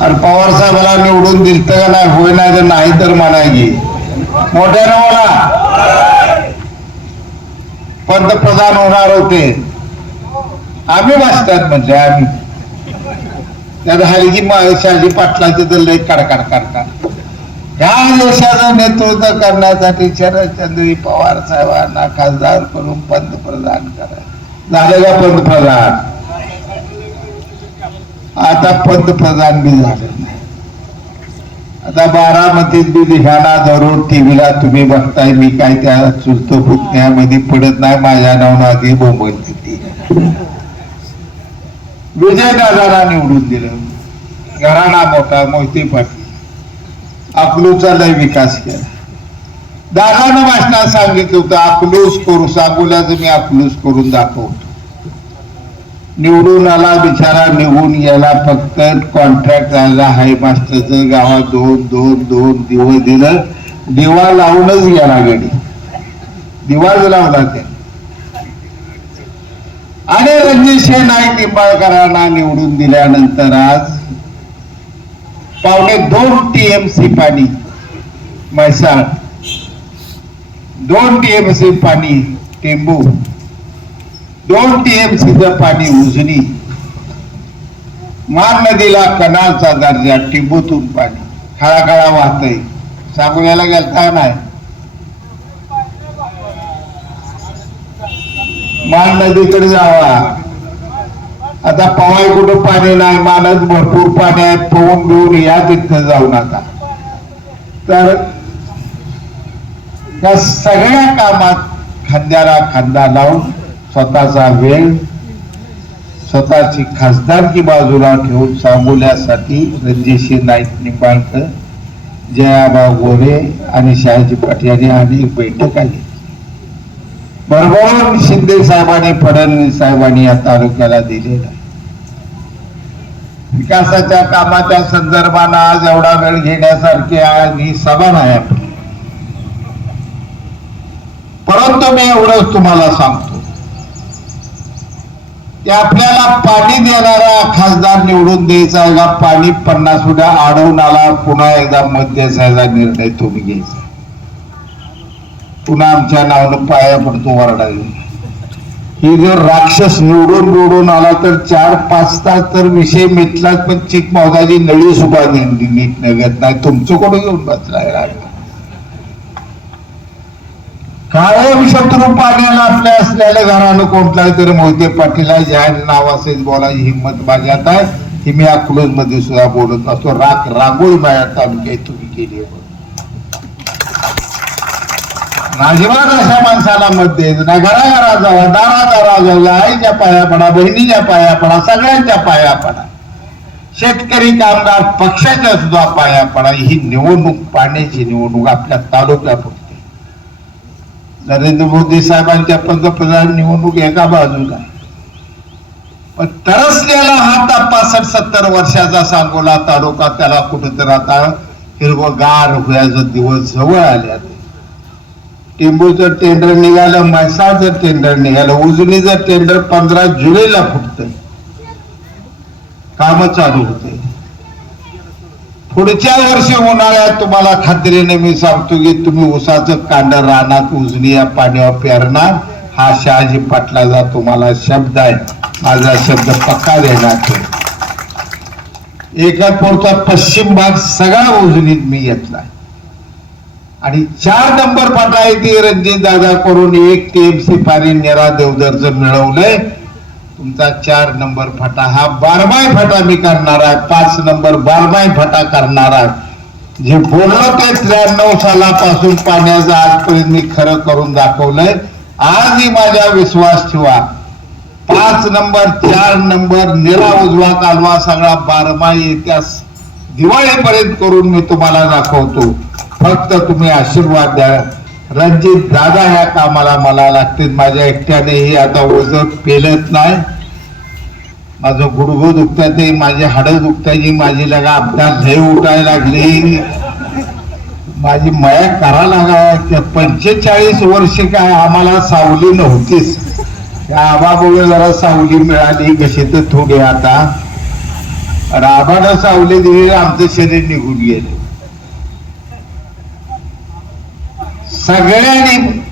आणि पवार साहेबाला निवडून दिसतं का नाही होय नाही तर नाही तर म्हणायची. की मोठ्यानं मला पंतप्रधान होणार होते. आम्ही वाचतात म्हणजे आम्ही. त्यात हलगी शहाजी पाटलाचे तर लय कडकड करतात. ह्या देशाचं नेतृत्व करण्यासाठी शरदचंद्र पवार साहेबांना खासदार करून पंतप्रधान करा. झाले का पंतप्रधान? आता पंतप्रधान बी झाले आता बारामतीत बी लिहाणा धरून टीव्हीला तुम्ही बघताय मी काय त्या चुलत पुतण्यामध्ये पडत नाही माझ्या नाव आधी बोंबल किती विजय दादाला निवडून दिलं. घराणा मोठा मोहिते पाटील. अकलूचा लय विकास केला. दादानं भाषणात सांगितलं होतं अकलूस करू सांगूला मी अकलूस करून दाखवतो. निवडून आला बिचारा निघून गेला फक्त कॉन्ट्रॅक्ट झाला हाय मास्टरचं गावात दोन दोन दोन दिवस दिलं. दिवा लावूनच गेला गडी. दिवाच लावला ते. आणि रणजित नाईक निंबाळकरांना निवडून दिल्यानंतर आज पावणे दोन टीएमसी पाणी म्हैसाळ. दोन टीएमसी पाणी टेंबू. दोन टीएमसीचं पाणी उजनी. मार नदीला कनालचा दर्जा टिंबूतून पाणी. खळाखळा वाहतय. सांगोल्याला गेलता नाही. मान नदीकडे जावा. आता पवाय कुठं पाणी नाही मानच भरपूर पाणी आहे पवून बिवून या तिथं जाऊन आता. तर या सगळ्या कामात खांद्याला खांदा लावून स्वतःचा वेळ स्वतःची खासदारकी बाजूला ठेवून सांगोल्यासाठी रणजितसिंह नाईक निंबाळकर जयाबा गोरे आणि शहाजी पाटील यांनी अनेक बैठक आली. बरोबर शिंदे साहेबांनी फडणवीस साहेबांनी या तालुक्याला दिलेला विकासाच्या कामाच्या संदर्भानं आज एवढा वेळ घेण्यासारखी आज ही सभा नाही आपली. परंतु मी एवढंच तुम्हाला सांगतो. की आपल्याला पाणी देणारा खासदार निवडून द्यायचा आहे का? पाणी पन्नास आढळून आला पुन्हा एकदा मत द्यायचा निर्णय तुम्ही घ्यायचा. पुन्हा आमच्या नावानं पाया पडतो वरडा ही जर राक्षस निवडून निवडून आला तर चार पाच तास तर विषय मिटलाच पण चिक मौदाची नळी सुद्धा नीट नगत नाही. तुमचं कोणी घेऊन बसलाय राग? कायम शत्रू पाण्याला आपल्या असलेल्या घरानं कोणताही तरी मोहिते पाटीला जाहीर नावासेच बोलायची हिंमत माझ्यात आहे. ही मी अकलूजमध्ये सुद्धा बोलत असतो राग रांगोळी माझ्या तालुक्यात तुम्ही केली आहे अशा माणसाला मत देत ना घराघरा जावा दारा दारा जावा आईच्या पाया पडा बहिणीच्या पाया पडा सगळ्यांच्या पाया पडा. शेतकरी कामगार पक्षाच्या सुद्धा पाया पडा. ही निवडणूक पाण्याची निवडणूक आपल्या तालुक्यापुरती नरेंद्र मोदी साहेबांच्या पंतप्रधान निवडणूक एका बाजूला. पण तरसलेला हा आता पासष्ट सत्तर वर्षाचा सांगोला तालुका त्याला कुठेतरी आता हिरवगार व्हायचा दिवस जवळ आले आता टेंबूचं टेंडर निघालं म्हैसाळचं टेंडर निघालं उजनीचं टेंडर पंधरा जुलैला फुटत काम चालू होते. पुढच्या वर्षी उन्हाळ्यात तुम्हाला खात्रीने मी सांगतो की तुम्ही उसाचं कांड रानात उजनी या पाण्यावर पेरणार. हा शहाजी पाटलाचा तुम्हाला शब्द आहे. माझा शब्द पक्का देणार एकापूरचा पश्चिम भाग सगळा उजनीत मी घेतलाय. आणि चार नंबर फाटा येते रणजित दादा करून एक टीएमसी पाणी नेरा देवदरचं मिळवलंय. तुमचा चार नंबर फाटा हा बारमाय फाटा मी करणार आहे पाच नंबर बारमाय फाटा करणार आहे. जे बोललो ते त्र्याण्णव सालापासून पाण्याचं आजपर्यंत मी खरं करून दाखवलंय. आजही माझा विश्वास ठेवा. पाच नंबर चार नंबर निरा उजवा कालवा सगळा बारमाही इतिहास दिवाळीपर्यंत करून मी तुम्हाला दाखवतो. फक्त तुम्ही आशीर्वाद द्या. रणजित दादा ह्या कामाला मला लागतील. माझ्या एकट्याने हे आता ओझ पेलत नाही. माझं गुडघो दुखतात ते माझे हाडं दुखतायची माझी लगा अपघात लय उठायला लागली. माझी मया करा लागा पंचेचाळीस वर्ष काय आम्हाला सावली नव्हतीच. त्या आबामुळे जरा सावली मिळाली कशी तर थोडी आता. राबानं सावली दिली आमचं शरीर निघून गेले. सगळ्यांनी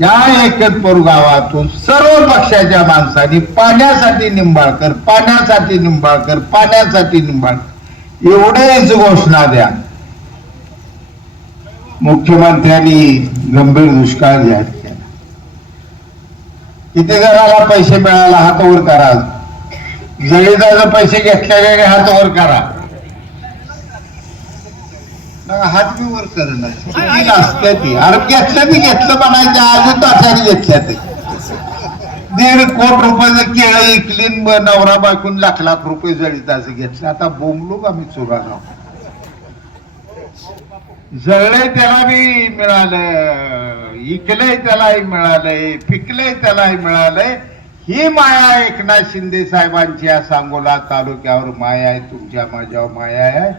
या एकतपूर गावातून सर्व पक्षाच्या माणसांनी पाण्यासाठी निंबाळकर पाण्यासाठी निंबाळकर पाण्यासाठी निंबाळकर एवढेच घोषणा द्या. मुख्यमंत्र्यांनी गंभीर दुष्काळ जाहीर केला. किती घराला पैसे मिळाला हात वर करा. जळीदाचे पैसे घेतले का हात वर करा. हात बी वर करणं असते ती. अरे घेतलं ती घेतलं म्हणायचं अजून तासाने घेतल्या ते. दीड कोट रुपयाचं केळं इकली नवरा बायकून लाख लाख रुपये जळीत असं घेतलं. आता बोंबलो मी चुरा जळलंय त्याला बी मिळालं. इकलंय त्यालाही मिळालंय. पिकलंय त्यालाही मिळालंय. ही माया एकनाथ शिंदे साहेबांची या सांगोला तालुक्यावर माया आहे तुमच्या माझ्यावर माया आहे.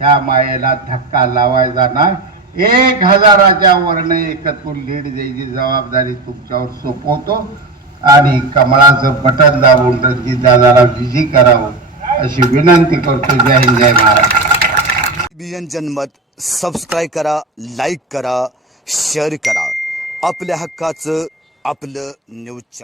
ह्या मायेला धक्का लावायचा नाही. एक हजाराच्या वरनं एकत्र लीड द्यायची जबाबदारी तुमच्यावर सोपवतो. आणि कमळाचं बटन दाबून रणजित दादाला विजी करावं अशी विनंती करतो. जय हिंद जय महाराज बियन जनमत सबस्क्राईब करा लाईक करा शेअर करा. आपल्या हक्काचं आपलं न्यूज